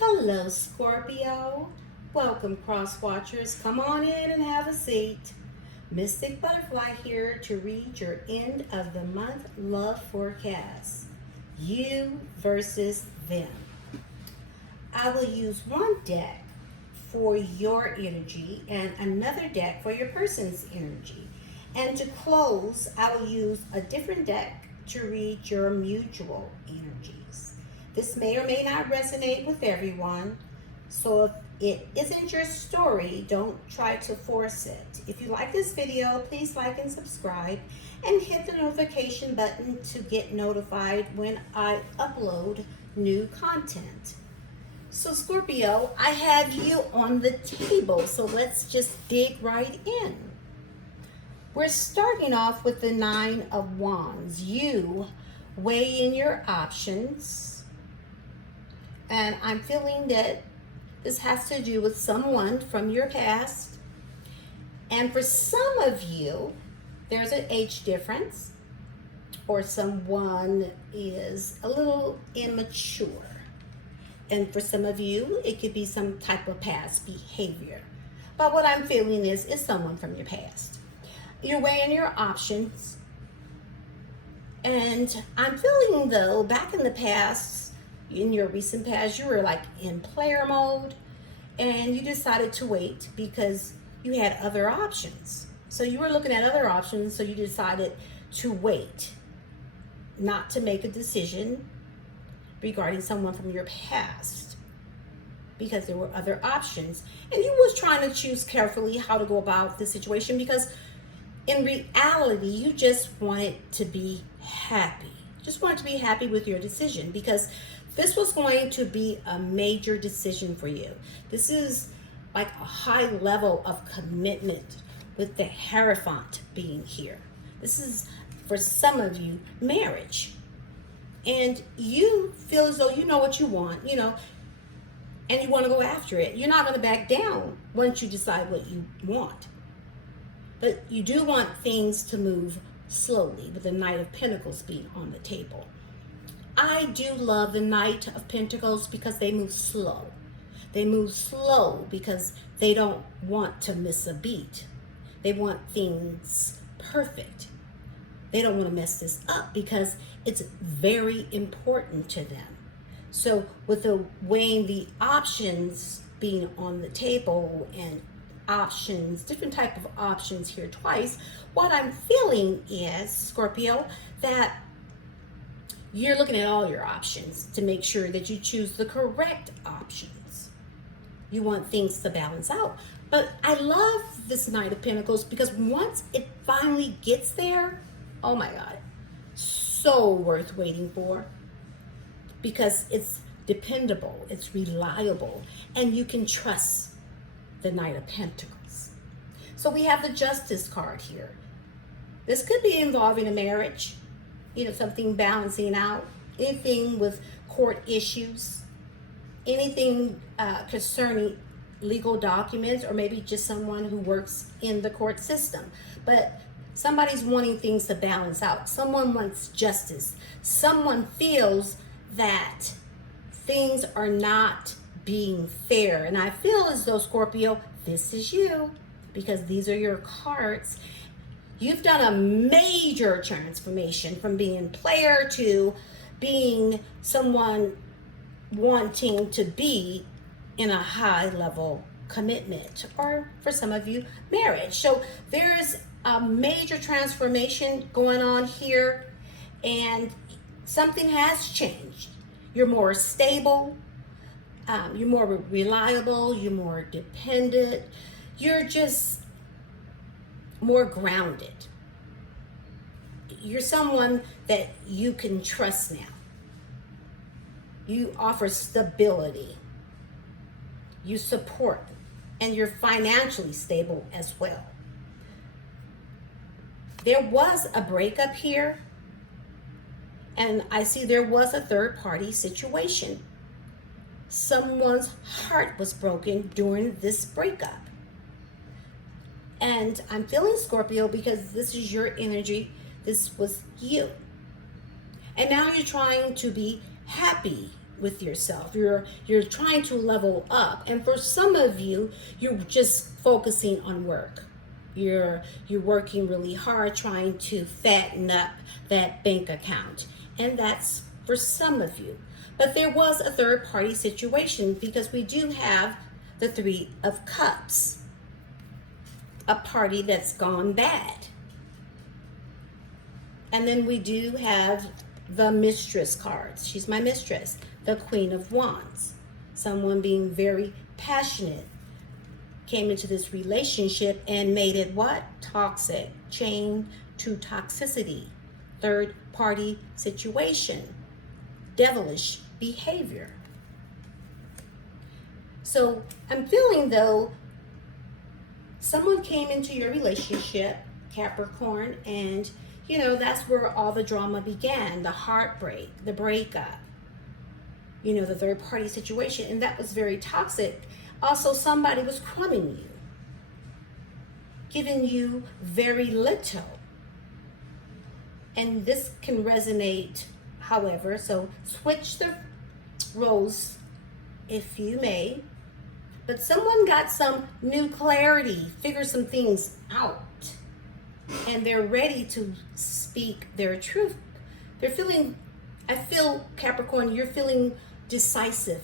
Hello, Scorpio. Welcome, cross watchers. Come on in and have a seat. Mystic Butterfly here to read your end of the month love forecast. You versus them. I will use one deck for your energy and another deck for your person's energy. And to close, I will use a different deck to read your mutual energies. This may or may not resonate with everyone, so if it isn't your story, don't try to force it. If you like this video, please like and subscribe and hit the notification button to get notified when I upload new content. So Scorpio, I have you on the table, so let's just dig right in. We're starting off with the Nine of Wands. You weigh in your options, and I'm feeling that this has to do with someone from your past. And for some of you, there's an age difference, or someone is a little immature. And for some of you, it could be some type of past behavior. But what I'm feeling is someone from your past. You're weighing your options. And I'm feeling, though, back in the past, in your recent past, you were like in player mode. And you decided to wait because you had other options. So you were looking at other options, so you decided to wait, not to make a decision regarding someone from your past because there were other options, and you was trying to choose carefully how to go about the situation, because in reality you just wanted to be happy, with your decision, because this was going to be a major decision for you. This is like a high level of commitment with the Hierophant being here. This is, for some of you, marriage. And you feel as though you know what you want, and you want to go after it. You're not going to back down once you decide what you want. But you do want things to move slowly, with the Knight of Pentacles being on the table. I do love the Knight of Pentacles because they move slow. They move slow because they don't want to miss a beat. They want things perfect. They don't want to mess this up because it's very important to them. So with the weighing the options being on the table, and options, different type of options here twice, what I'm feeling is, Scorpio, that you're looking at all your options to make sure that you choose the correct options. You want things to balance out. But I love this Knight of Pentacles because once it finally gets there, oh my God, so worth waiting for, because it's dependable, it's reliable, and you can trust the Knight of Pentacles. So we have the Justice card here. This could be involving a marriage, something balancing out, anything with court issues, anything concerning legal documents, or maybe just someone who works in the court system. But somebody's wanting things to balance out. Someone wants justice. Someone feels that things are not being fair. And I feel as though, Scorpio, this is you, because these are your cards. You've done a major transformation from being player to being someone wanting to be in a high level commitment, or for some of you, marriage. So there's a major transformation going on here, and something has changed. You're more stable, you're more reliable, you're more dependent, you're just more grounded. You're someone that you can trust now. You offer stability, you support, and you're financially stable as well. There was a breakup here, and I see there was a third party situation. Someone's heart was broken during this breakup. And I'm feeling, Scorpio, because this is your energy, this was you. And now you're trying to be happy with yourself. You're trying to level up. And for some of you, you're just focusing on work. You're working really hard trying to fatten up that bank account. And that's for some of you. But there was a third party situation because we do have the Three of Cups, a party that's gone bad. And then we do have the Mistress cards. She's my mistress. The Queen of Wands. Someone being very passionate came into this relationship and made it what? Toxic. Chain to toxicity. Third party situation. Devilish behavior. So I'm feeling though, someone came into your relationship, Capricorn, and you know, that's where all the drama began, the heartbreak, the breakup, you know, the third party situation. And that was very toxic. Also, somebody was crumbing you, giving you very little. And this can resonate, however, so switch the roles if you may. But someone got some new clarity, figured some things out, and they're ready to speak their truth. They're feeling, I feel, Capricorn, you're feeling decisive,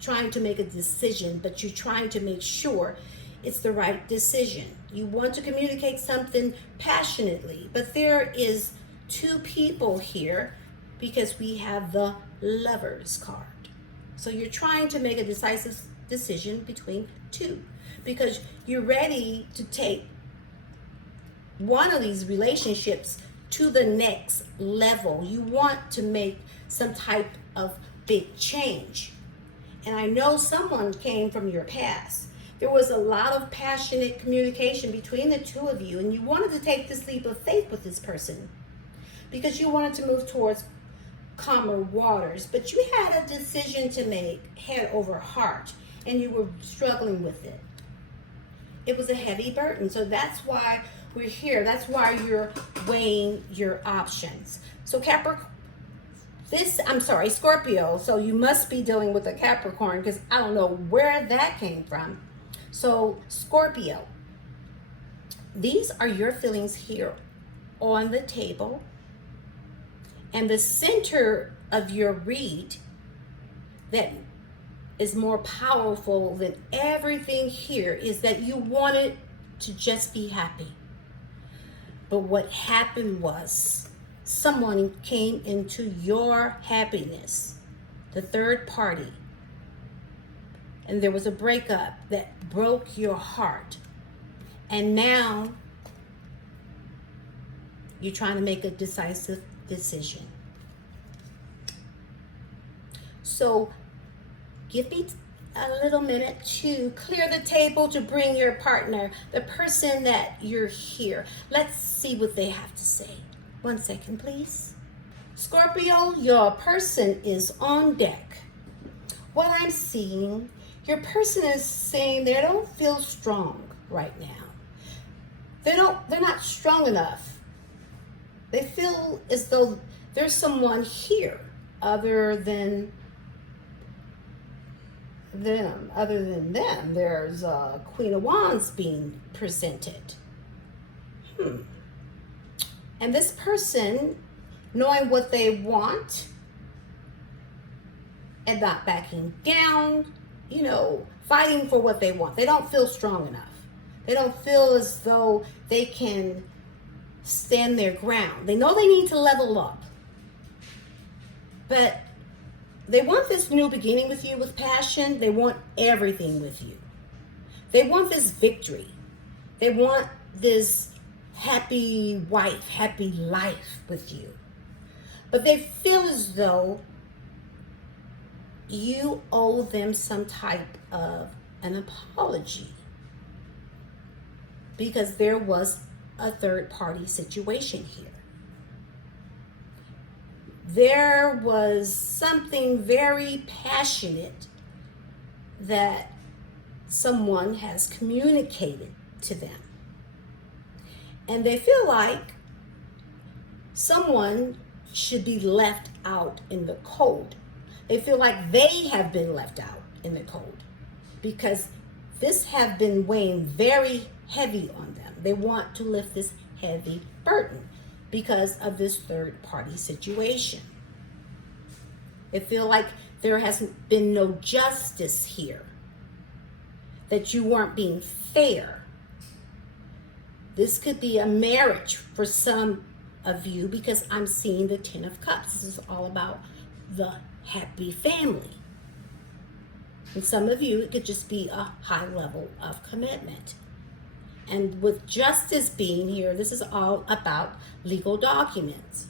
trying to make a decision, but you're trying to make sure it's the right decision. You want to communicate something passionately, but there is two people here because we have the Lovers card. So you're trying to make a decisive decision between two because you're ready to take one of these relationships to the next level. You want to make some type of big change. And I know someone came from your past. There was a lot of passionate communication between the two of you, and you wanted to take this leap of faith with this person because you wanted to move towards calmer waters, but you had a decision to make, head over heart, and you were struggling with it. It was a heavy burden, so that's why we're here. That's why you're weighing your options. So Scorpio, so you must be dealing with a Capricorn because I don't know where that came from. So Scorpio, these are your feelings here on the table. And the center of your read that is more powerful than everything here is that you wanted to just be happy. But what happened was someone came into your happiness, the third party, and there was a breakup that broke your heart. And now you're trying to make a decisive decision. So give me a little minute to clear the table to bring your partner, the person that you're here. Let's see what they have to say. 1 second, please. Scorpio, your person is on deck. What I'm seeing, your person is saying they don't feel strong right now. They're not strong enough. They feel as though there's someone here other than them. There's a Queen of Wands being presented. And this person, knowing what they want and not backing down, you know, fighting for what they want. They don't feel strong enough. They don't feel as though they can stand their ground. They know they need to level up. But they want this new beginning with you with passion. They want everything with you. They want this victory. They want this happy wife, happy life with you. But they feel as though you owe them some type of an apology because there was a third party situation here. There was something very passionate that someone has communicated to them. And they feel like someone should be left out in the cold. They feel like they have been left out in the cold because this have been weighing very heavy on them. They want to lift this heavy burden because of this third party situation. They feel like there hasn't been no justice here, that you weren't being fair. This could be a marriage for some of you because I'm seeing the Ten of Cups. This is all about the happy family. And some of you, it could just be a high level of commitment. And with justice being here, this is all about legal documents.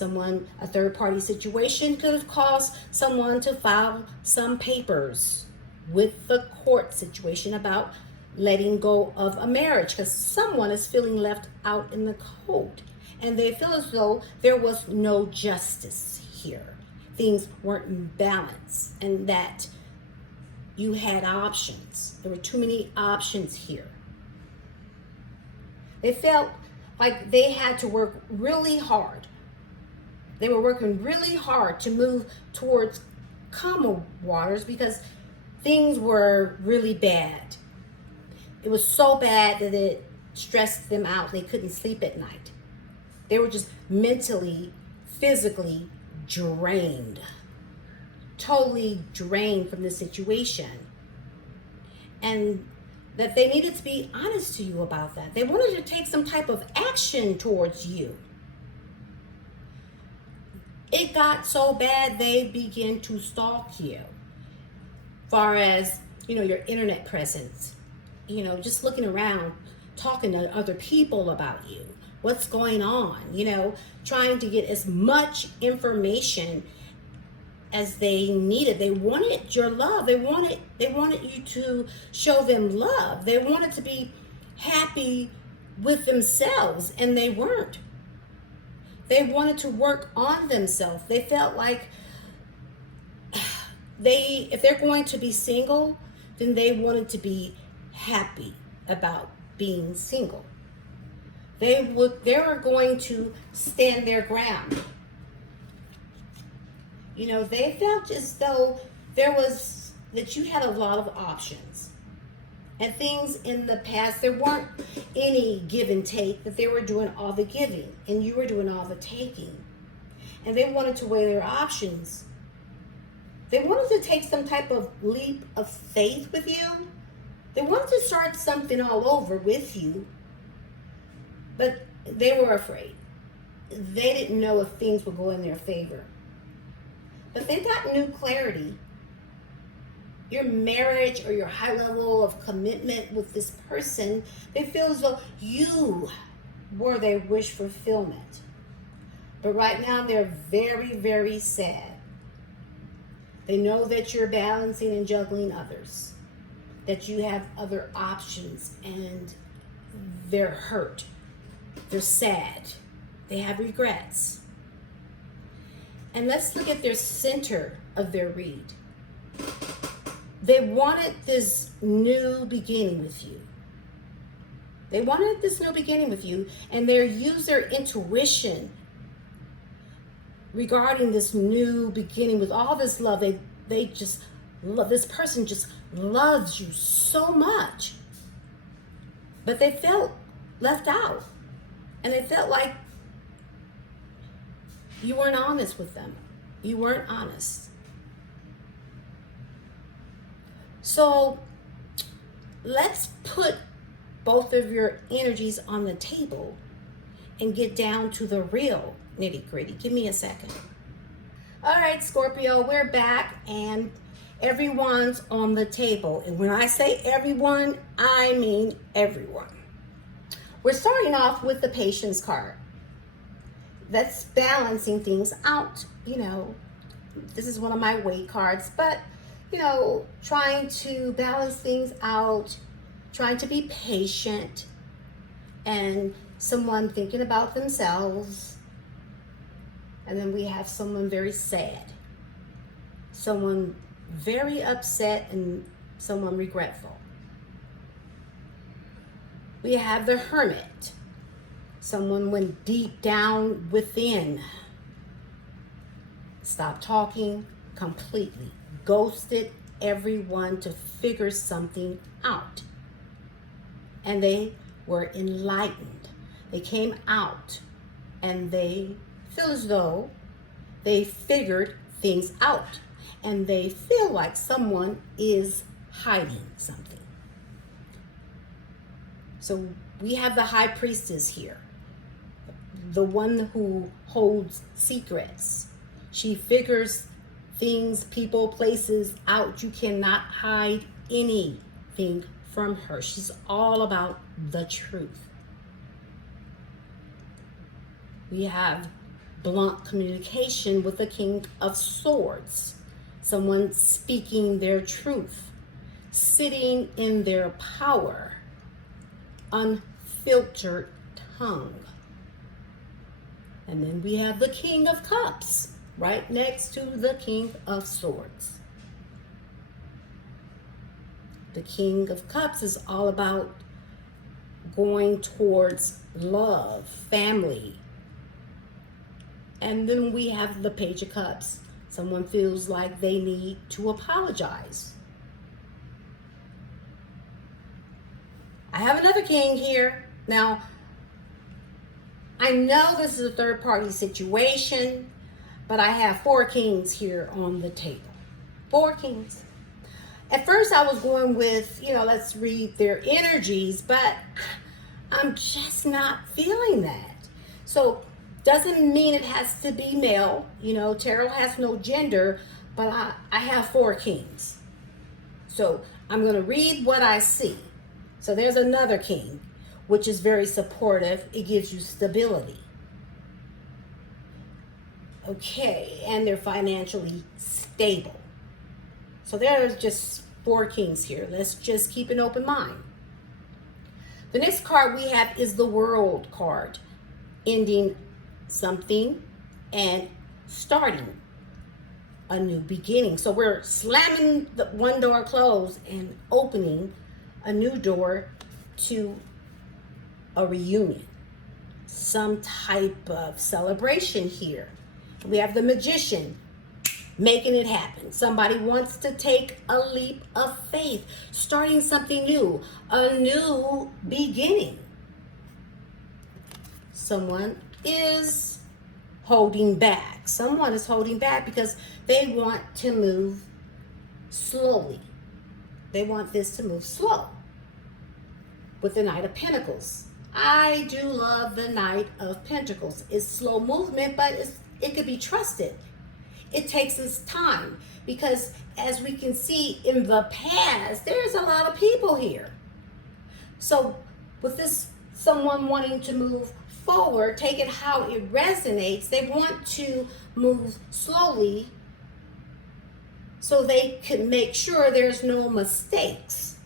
A third party situation could have caused someone to file some papers with the court situation about letting go of a marriage because someone is feeling left out in the cold. And they feel as though there was no justice here. Things weren't in balance and that you had options. There were too many options here. They felt like they had to work really hard. They were working really hard to move towards calmer waters because things were really bad. It was so bad that it stressed them out. They couldn't sleep at night. They were just mentally, physically drained. Totally drained from the situation. And that they needed to be honest to you about that. They wanted to take some type of action towards you. It got so bad they began to stalk you. Far as, your internet presence, just looking around, talking to other people about you, what's going on, trying to get as much information as they needed. They wanted your love. They wanted you to show them love. They wanted to be happy with themselves, and they weren't. They wanted to work on themselves. They felt like if they're going to be single, then they wanted to be happy about being single. They were going to stand their ground. They felt as though that you had a lot of options. And things in the past, there weren't any give and take, that they were doing all the giving and you were doing all the taking. And they wanted to weigh their options. They wanted to take some type of leap of faith with you. They wanted to start something all over with you. But they were afraid. They didn't know if things would go in their favor. But they got new clarity. Your marriage or your high level of commitment with this person, they feel as though you were their wish fulfillment. But right now they're very, very sad. They know that you're balancing and juggling others, that you have other options, and they're hurt. They're sad. They have regrets. And let's look at their center of their read. They wanted this new beginning with you. They wanted this new beginning with you, and they use their intuition regarding this new beginning with all this love. They just love, this person just loves you so much. But they felt left out, and they felt like you weren't honest with them. You weren't honest. So let's put both of your energies on the table and get down to the real nitty gritty. Give me a second. All right, Scorpio, we're back and everyone's on the table. And when I say everyone, I mean everyone. We're starting off with the Patience card. That's balancing things out. This is one of my weight cards, but trying to balance things out, trying to be patient, and someone thinking about themselves. And then we have someone very sad, someone very upset, and someone regretful. We have the Hermit. Someone went deep down within. stopped talking completely, ghosted everyone to figure something out. And they were enlightened. They came out and they feel as though they figured things out. And they feel like someone is hiding something. So we have the high priestess here, the one who holds secrets. She figures things, people, places out. You cannot hide anything from her. She's all about the truth. We have blunt communication with the King of Swords, someone speaking their truth, sitting in their power, unfiltered tongue. And then we have the King of Cups right next to the King of Swords. The King of Cups is all about going towards love, family. And then we have the Page of Cups. Someone feels like they need to apologize. I have another king here. Now, I know this is a third party situation, but I have 4 kings here on the table. 4 kings. At first I was going with, let's read their energies, but I'm just not feeling that. So doesn't mean it has to be male. Tarot has no gender, but I have 4 kings. So I'm going to read what I see. So there's another king, which is very supportive. It gives you stability. Okay, and they're financially stable. So there's just 4 kings here. Let's just keep an open mind. The next card we have is the World card, ending something and starting a new beginning. So we're slamming the one door closed and opening a new door to a reunion, some type of celebration here. We have the Magician making it happen. Somebody wants to take a leap of faith, starting something new, a new beginning. Someone is holding back. Someone is holding back because they want to move slowly. They want this to move slow. With the Knight of Pentacles. I do love the Knight of Pentacles. It's slow movement, but it could be trusted. It takes its time because as we can see in the past, there's a lot of people here. So with this, someone wanting to move forward, take it how it resonates. They want to move slowly so they can make sure there's no mistakes.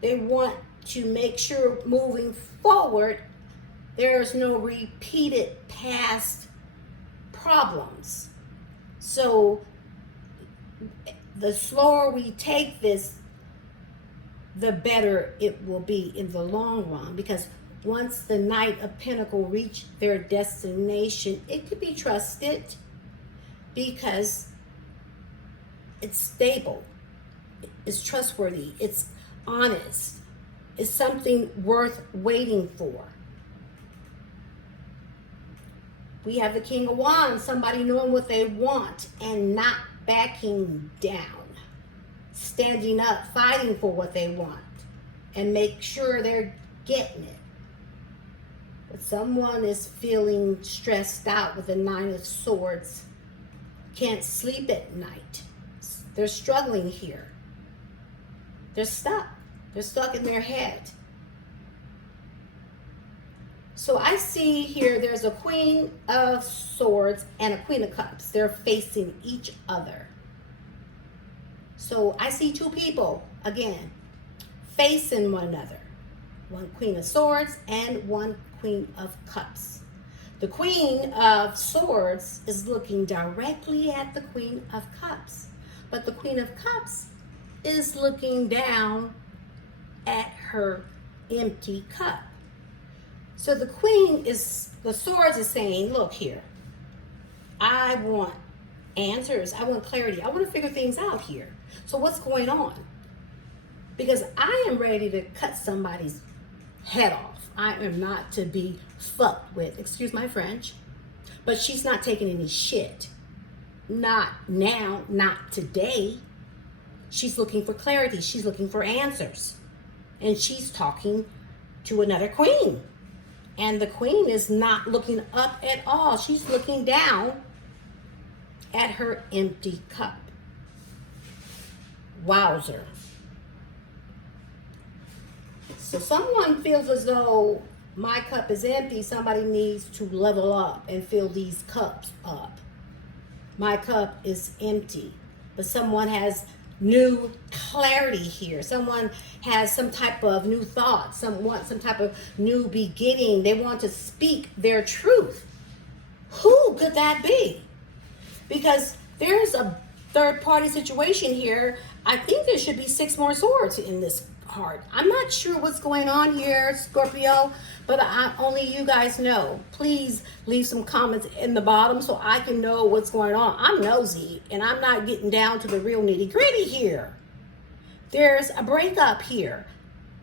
They want to make sure moving forward, there's no repeated past problems. So the slower we take this, the better it will be in the long run, because once the Knight of Pentacles reach their destination, it could be trusted because it's stable, it's trustworthy, it's honest, it's something worth waiting for. We have the King of Wands, somebody knowing what they want and not backing down, standing up, fighting for what they want, and make sure they're getting it. But someone is feeling stressed out with the Nine of Swords, can't sleep at night. They're struggling here. They're stuck. They're stuck in their head. So I see here there's a Queen of Swords and a Queen of Cups. They're facing each other. So I see 2 people, again, facing one another. One Queen of Swords and one Queen of Cups. The Queen of Swords is looking directly at the Queen of Cups. But the Queen of Cups is looking down at her empty cup. So the Queen is, the Swords is saying, look here, I want answers. I want clarity. I want to figure things out here. So what's going on? Because I am ready to cut somebody's head off. I am not to be fucked with, excuse my French, but she's not taking any shit. Not now, not today. She's looking for clarity. She's looking for answers. And she's talking to another queen. And the queen is not looking up at all. She's looking down at her empty cup. Wowzer. So someone feels as though my cup is empty. Somebody needs to level up and fill these cups up. My cup is empty. But someone has new clarity here. Someone has some type of new thought. Some type of new beginning. They want to speak their truth. Who could that be? Because there's a third party situation here. I think there should be 6 more swords in this card. I'm not sure what's going on here, Scorpio, but only you guys know. Please leave some comments in the bottom so I can know what's going on. I'm nosy and I'm not getting down to the real nitty gritty here. There's a breakup here.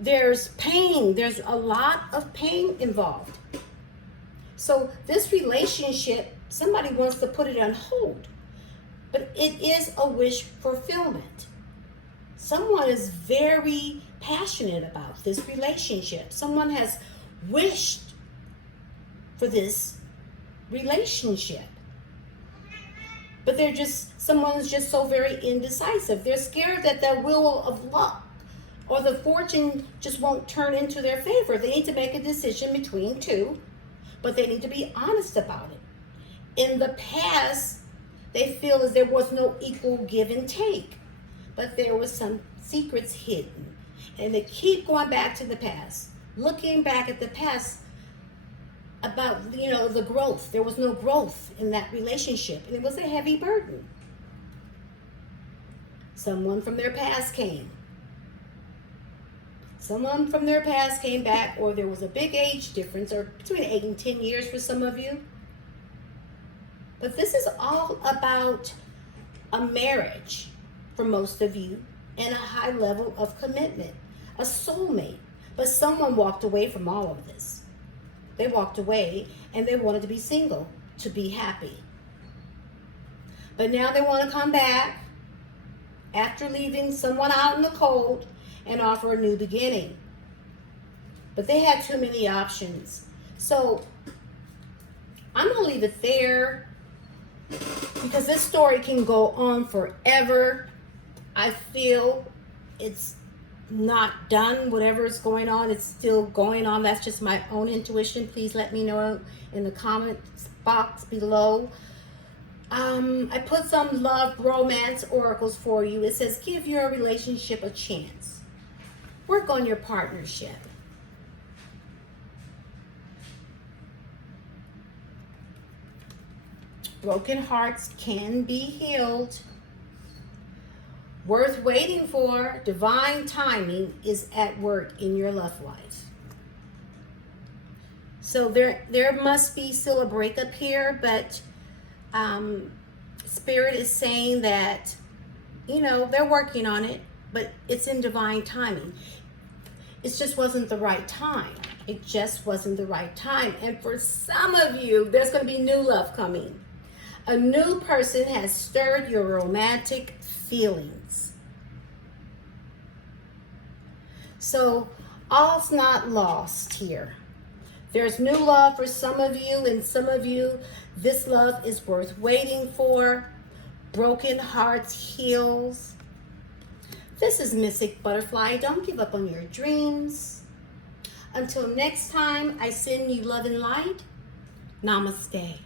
There's pain. There's a lot of pain involved. So this relationship, somebody wants to put it on hold, but it is a wish fulfillment. Someone is very passionate about this relationship. Someone has wished for this relationship. But someone's just so very indecisive. They're scared that the wheel of luck or the fortune just won't turn into their favor. They need to make a decision between two, but they need to be honest about it. In the past, they feel as there was no equal give and take, but there was some secrets hidden. And they keep going back to the past, looking back at the past about, the growth. There was no growth in that relationship, and it was a heavy burden. Someone from their past came. Someone from their past came back, or there was a big age difference, or between 8 and 10 years for some of you. But this is all about a marriage for most of you and a high level of commitment, a soulmate. But someone walked away from all of this. They walked away and they wanted to be single, to be happy. But now they want to come back after leaving someone out in the cold and offer a new beginning. But they had too many options. So I'm going to leave it there because this story can go on forever. I feel it's not done. Whatever is going on, it's still going on. That's just my own intuition. Please let me know in the comments box below. I put some love romance oracles for you. It says, give your relationship a chance. Work on your partnership. Broken hearts can be healed. Worth waiting for. Divine timing is at work in your love life. So there must be still a breakup here, but Spirit is saying that, they're working on it, but it's in divine timing. It just wasn't the right time. It just wasn't the right time. And for some of you, there's going to be new love coming. A new person has stirred your romantic feelings. So all's not lost here. There's new love for some of you, and some of you, this love is worth waiting for. Broken hearts heals. This is Mystic Butterfly. Don't give up on your dreams. Until next time, I send you love and light. Namaste.